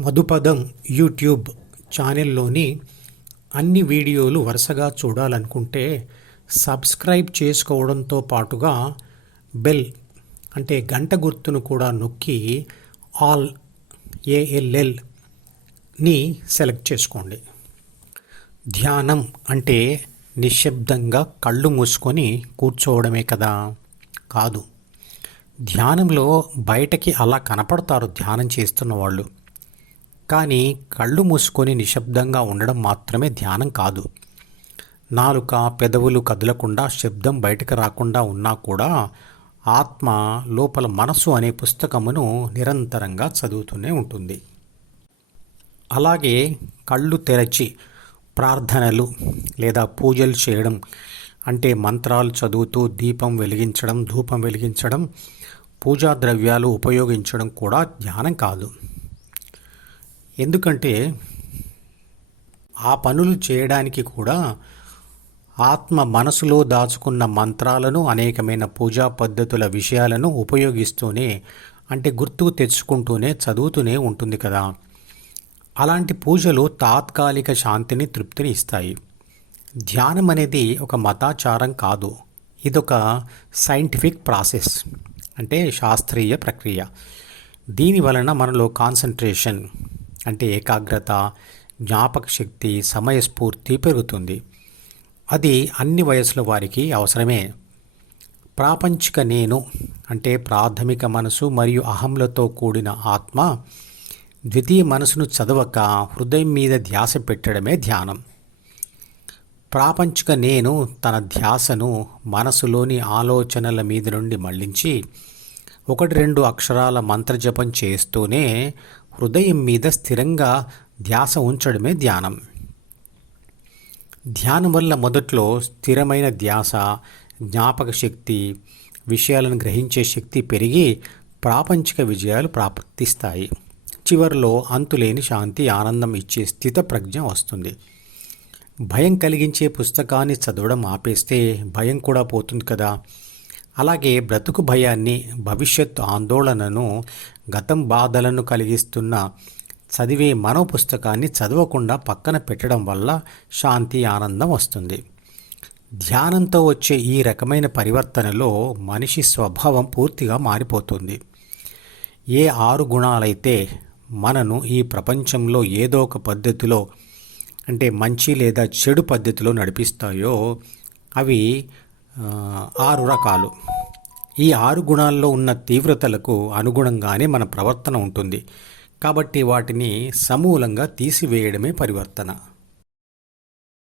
మధుపదం YouTube ఛానల్లోని అన్ని వీడియోలు వరుసగా చూడాలనుకుంటే సబ్స్క్రైబ్ చేసుకోవడంతో పాటుగా బెల్ అంటే గంట గుర్తును కూడా నొక్కి ఆల్ ఏఎల్ఎల్ని సెలెక్ట్ చేసుకోండి. ధ్యానం అంటే నిశ్శబ్దంగా కళ్ళు మూసుకొని కూర్చోవడమే కదా? కాదు. ధ్యానంలో బయటకి అలా కనపడతారు ధ్యానం చేస్తున్న వాళ్ళు. కానీ కళ్ళు మూసుకొని నిశ్శబ్దంగా ఉండడం మాత్రమే ధ్యానం కాదు. నాలుక పెదవులు కదలకుండా శబ్దం బయటకు రాకుండా ఉన్నా కూడా ఆత్మ లోపల మనసు అనే పుస్తకమును నిరంతరంగా చదువుతూనే ఉంటుంది. అలాగే కళ్ళు తెరచి ప్రార్థనలు లేదా పూజలు చేయడం అంటే మంత్రాలు చదువుతూ దీపం వెలిగించడం ధూపం వెలిగించడం పూజా ద్రవ్యాలు ఉపయోగించడం కూడా ధ్యానం కాదు. ఎందుకంటే ఆ పనులు చేయడానికి కూడా ఆత్మ మనసులో దాచుకున్న మంత్రాలను అనేకమైన పూజా పద్ధతుల విషయాలను ఉపయోగిస్తూనే అంటే గుర్తుకు తెచ్చుకుంటూనే చదువుతూనే ఉంటుంది కదా. అలాంటి పూజలు తాత్కాలిక శాంతిని తృప్తిని ఇస్తాయి. ధ్యానం అనేది ఒక మతాచారం కాదు. ఇదొక సైంటిఫిక్ ప్రాసెస్ అంటే శాస్త్రీయ ప్రక్రియ. దీని వలన మనలో కాన్సన్ట్రేషన్ అంటే ఏకాగ్రత జ్ఞాపక శక్తి సమయస్ఫూర్తి పెరుగుతుంది. అది అన్ని వయసుల వారికి అవసరమే. ప్రాపంచిక నేను అంటే ప్రాథమిక మనసు మరియు అహంలతో కూడిన ఆత్మ ద్వితీయ మనసును చదవక హృదయం మీద ధ్యాస పెట్టడమే ధ్యానం. ప్రాపంచిక నేను తన ధ్యాసను మనసులోని ఆలోచనల మీద నుండి మళ్ళించి ఒకటి రెండు అక్షరాల మంత్రజపం చేస్తూనే హృదయం మీద స్థిరంగా ధ్యాస ఉంచడమే ధ్యానం. ధ్యానం వల్ల మొదట్లో స్థిరమైన ధ్యాస జ్ఞాపక శక్తి విషయాలను గ్రహించే శక్తి పెరిగి ప్రాపంచిక విజయాలు ప్రాప్తిస్తాయి. చివరిలో అంతులేని శాంతి ఆనందం ఇచ్చే స్థిత ప్రజ్ఞ వస్తుంది. భయం కలిగించే పుస్తకాన్ని చదవడం ఆపేస్తే భయం కూడా పోతుంది కదా. అలాగే బ్రతుకు భయాన్ని భవిష్యత్ ఆందోళనను గతం బాధలను కలిగిస్తున్న చదివే మనో పుస్తకాన్ని చదవకుండా పక్కన పెట్టడం వల్ల శాంతి ఆనందం వస్తుంది. ధ్యానంతో వచ్చే ఈ రకమైన పరివర్తనలో మనిషి స్వభావం పూర్తిగా మారిపోతుంది. ఏ ఆరు గుణాలైతే మనను ఈ ప్రపంచంలో ఏదో ఒక పద్ధతిలో అంటే మంచి లేదా చెడు పద్ధతిలో నడిపిస్తాయో అవి ఆరు రకాలు. ఈ ఆరు గుణాల్లో ఉన్న తీవ్రతలకు అనుగుణంగానే మన ప్రవర్తన ఉంటుంది. కాబట్టి వాటిని సమూలంగా తీసివేయడమే పరివర్తన.